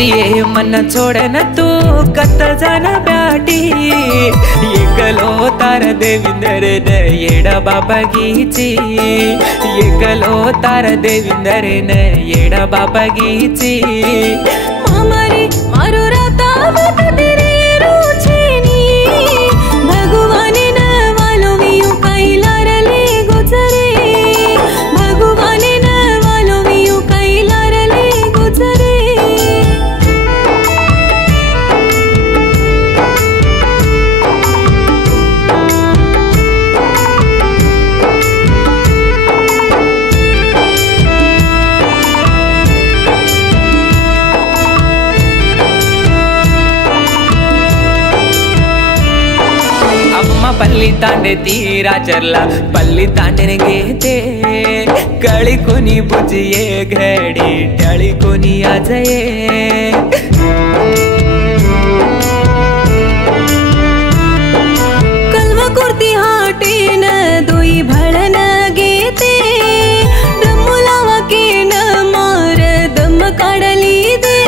बुझिए मन छोड़े न तू कत जाना ब्याटी एकलो तार देविंदर ने येड़ा बाबा गीची एकलो तार देविंदर ने येड़ा बाबा गीची मामारी मारो राता मत तेरे रुचेनी भगवाने न वालो वियो कैला रले गुजरे भगवाने न वालो वियो कैला रले गुजरे पल्ली तांडे तीरा चरला पल्ली तांडे घेते कळी कोणी बुझिये घडी टळी कोणी आजये कलवा कुर्ती हाटे न दोई भळन घेते ड्रमुलावा के न मार दम काढली दे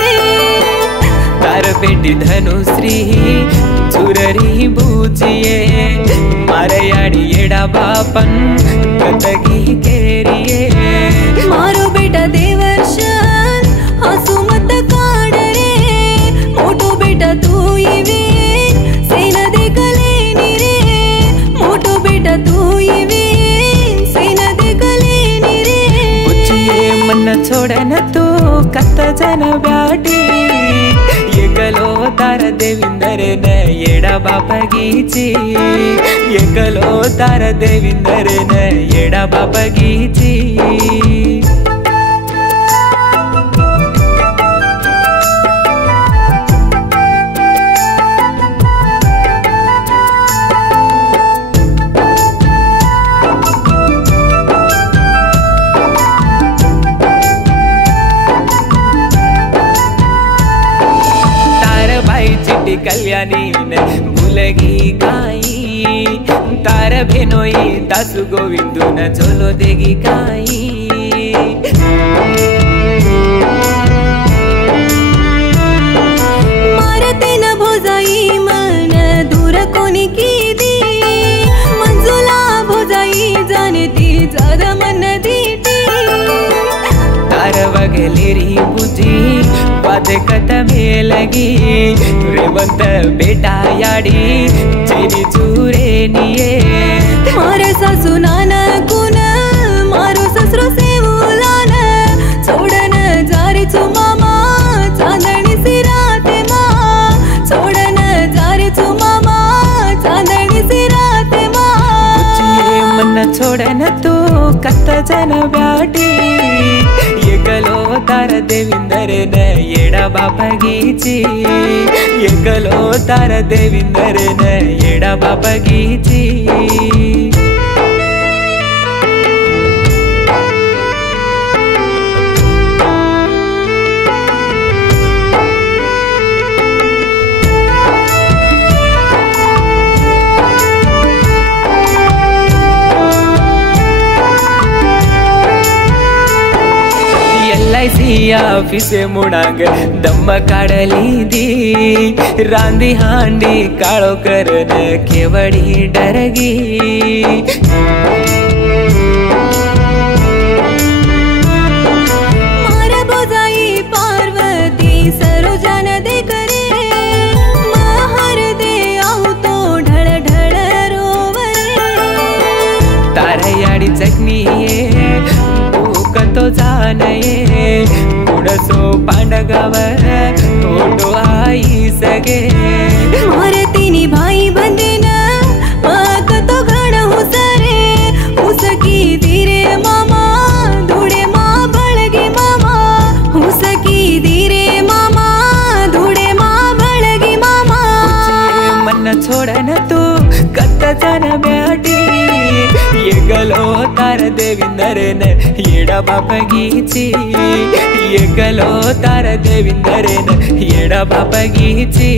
तार पेटी धनुश्री चुररी बुझिए मारे याड़ी येड़ा बापन कतगी केरिए मारो बेटा देवर्षन हसू मत काढ रे मोठो बेटा तू येवे सेना देखलेनी रे मोठो बेटा तू येवे सेना देखलेनी रे बुझिए मन छोड़े न तू कत जन ब्याटी एकलो तार देविंदर ने येड़ा बाबा गीची एकलो तार देविंदर ने येड़ा बाबा गीची कल्याणी ने भूलगी काई तार भेनोई दासु गोविंदु न झोलो देगी काई मारते न भोजाई मन दूर कोणी की दी मंजुला भोजाई जानती ज्यादा मन दीती तार वगलेरी बुझी बात कतमे लगी रेवंत बेटा याड़ी चेरी चूरे निये मारे सासू नाना कुन मारो ससरो सेवुलान छोड़न जारी चु मामा चांदणी सिराते मा छोड़न जारी चु मामा चांदणी सिराते मा बुझिए मन छोड़न तू कत जन ब्याटी एकलो तार देविंदर ने येड़ा बाबा गीची एकलो तार देविंदर ने येड़ा बाबा गीची ऑफिस मुड़ांग दम काढ़ली दी रांदी हांडी कालो करन केवड़ी डरगी मारा बोजाई पार्वती सरोजन दे करे महर दे आऊ तो ढळ ढळ रोवरे तारा याडी जखनी तो जाने कुडसो पांडगाव तोडो आई सगे मारे तिनी भाई बंदेन पाक तो घण हुसरे हुसकी धीरे मामा धुड़े माँ बळगे मामा हुसकी धीरे मामा धुड़े माँ बळगे मामा मन छोड़न तू कत जन ब्याटी एकलो तार देविंदर ने येड़ा बाबा गीची एकलो तार देविंदर ने येड़ा बाबा गीची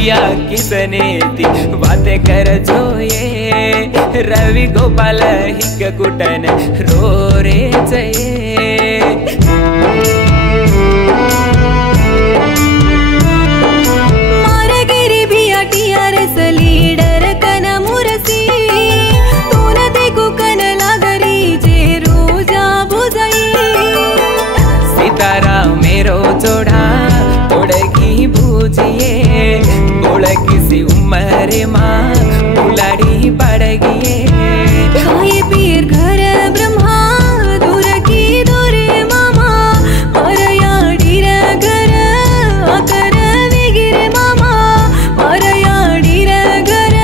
भैया किसने ती बातें कर जो ये रवि गोपाल हिक कुटन रो रे जये मारगिरी भिया टीआरएस लीडर कन मुरसी तून देखू कन लागरी जे रोजा बुजाई सीताराम मेरो जोड़ा तोड़गी बूझिए बोलगी सी उम्र माँ बुलाड़ी पड़गी खाए पीर घर ब्रह्मा दूर की दूरे मामा मरयाडी रे घर आकर वेगिर मामा मरयाडी रे घर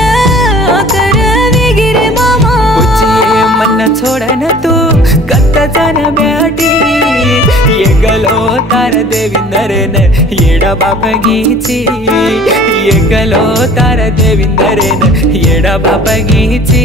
आकर वेगिर मामा पूछिए मन छोड़न तू कत जन ब्याटी ये गलो तार देविंदर ने येड़ा बाप गीची ये गलो तार देविंदर ने येड़ा बाप गीची